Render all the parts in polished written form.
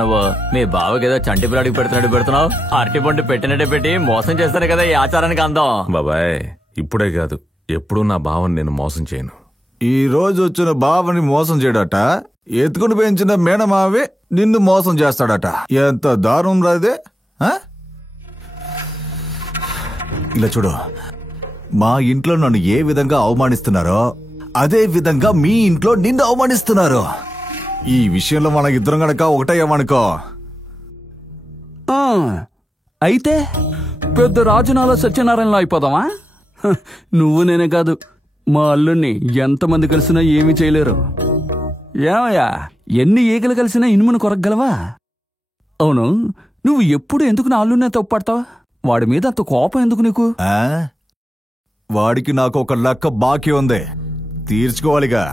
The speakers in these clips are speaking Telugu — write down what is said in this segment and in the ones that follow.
నువ్వు మీ బావకేదో చంటి పిల్లాడికి పెడుతున్నట్టు పెడుతున్నావు. అరటి పండు పెట్టినట్టే పెట్టి మోసం చేస్తాను కదా ఈ ఆచారానికి అందం. బాబాయ్ ఇప్పుడే కాదు ఎప్పుడు నా బావని నేను మోసం చేయను. ఈ రోజు వచ్చిన బావని మోసం చేయడట, ఎత్తుకుని పెంచిన మేనమావి నిన్ను మోసం చేస్తాడట. ఎంత దారుణం రాదే. ఇలా చూడు, మా ఇంట్లో నన్ను ఏ విధంగా అవమానిస్తున్నారో అదే విధంగా మీ ఇంట్లో నిన్ను అవమానిస్తున్నారు. ఈ విషయంలో మన ఇద్దరం గనక ఒకటేమనుకో. అయితే పెద్ద రాజునాల సత్యనారాయణలో అయిపోదామా? నువ్వు నేనే కాదు, మా అల్లుణ్ణి ఎంతమంది కలిసినా ఏమీ చేయలేరు. ఏమయ్యా, ఎన్ని ఈగలు కలిసినా ఇనుమును కొరగలవా? అవును, నువ్వు ఎప్పుడు ఎందుకు నా అల్లున్నే తప్పుపడతావు? వాడి మీద అంత కోపం ఎందుకు నీకు? వాడికి నాకు ఒక లెక్క బాకీ ఉంది, తీర్చుకోవాలిగా.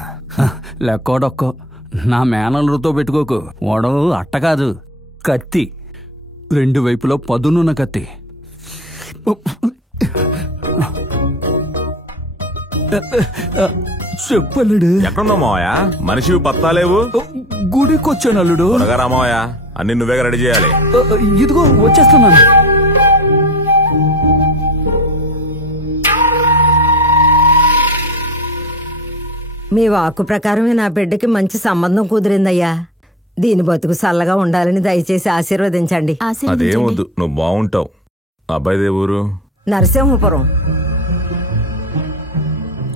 లెక్కోడొక్కో నా మేనల్లుతో పెట్టుకోకు. వాడు అట్ట కాదు, కత్తి, రెండు వైపులో పదునున్న కత్తి. చెప్పల్లుడు. ఎక్కడున్నావు మావయ్య? మనిషివి పత్తాలేవు. గుడికొచ్చాను అల్లుడు. రామోయా, అన్ని నువ్వేగా రెడీ చేయాలి. ఇదిగో వచ్చేస్తున్నాను. మీ వాక్కు ప్రకారమే నా బిడ్డకి మంచి సంబంధం కుదిరిందయ్యా. దీని బతుకు చల్లగా ఉండాలని దయచేసి ఆశీర్వదించండి. అదేమొద్దు, నువ్వు బాగుంటావు. అబ్బాయిదే ఊరు? నరసింహపురం.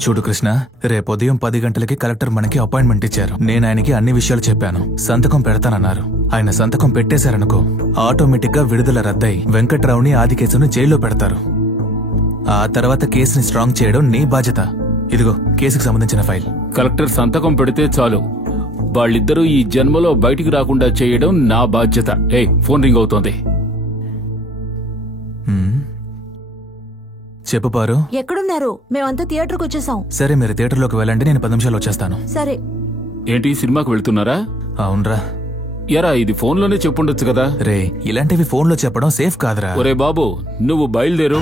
చూడు కృష్ణ, రేపు ఉదయం 10 గంటలకి కలెక్టర్ మనకి అపాయింట్మెంట్ ఇచ్చారు. నేను ఆయనకి అన్ని విషయాలు చెప్పాను. సంతకం పెడతానన్నారు. ఆయన సంతకం పెట్టేశారనుకో, ఆటోమేటిక్ గా విడుదల రద్దై వెంకట్రావుని ఆదికేసుని జైల్లో పెడతారు. ఆ తర్వాత కేసుని స్ట్రాంగ్ చేయడం నీ బాధ్యత. ఇదిగో కేసుకు సంబంధించిన ఫైల్. కలెక్టర్ సంతకం పెడితే చాలు, వాళ్ళిద్దరూ ఈ జన్మలో బయటికి రాకుండా చేయడం నా బాధ్యత. ఫోన్ రింగ్ అవుతోంది. చెప్పు పారు. ఎక్కడున్నారు? మేమంతా థియేటర్కి వచ్చేసాం. సరే, మీరు థియేటర్లోకి వెళ్ళండి, నేను 10 నిమిషాలు వచ్చేస్తాను. సరే. ఏంటి, సినిమాకి వెళ్తున్నారా? అవునరా. ఎరా, ఇది ఫోన్లోనే చెప్పుండొచ్చు కదా. రే, ఇలాంటివి ఫోన్లో చెప్పడం సేఫ్ కాదురా. ఒరే బాబు, నువ్వు బయలుదేరు.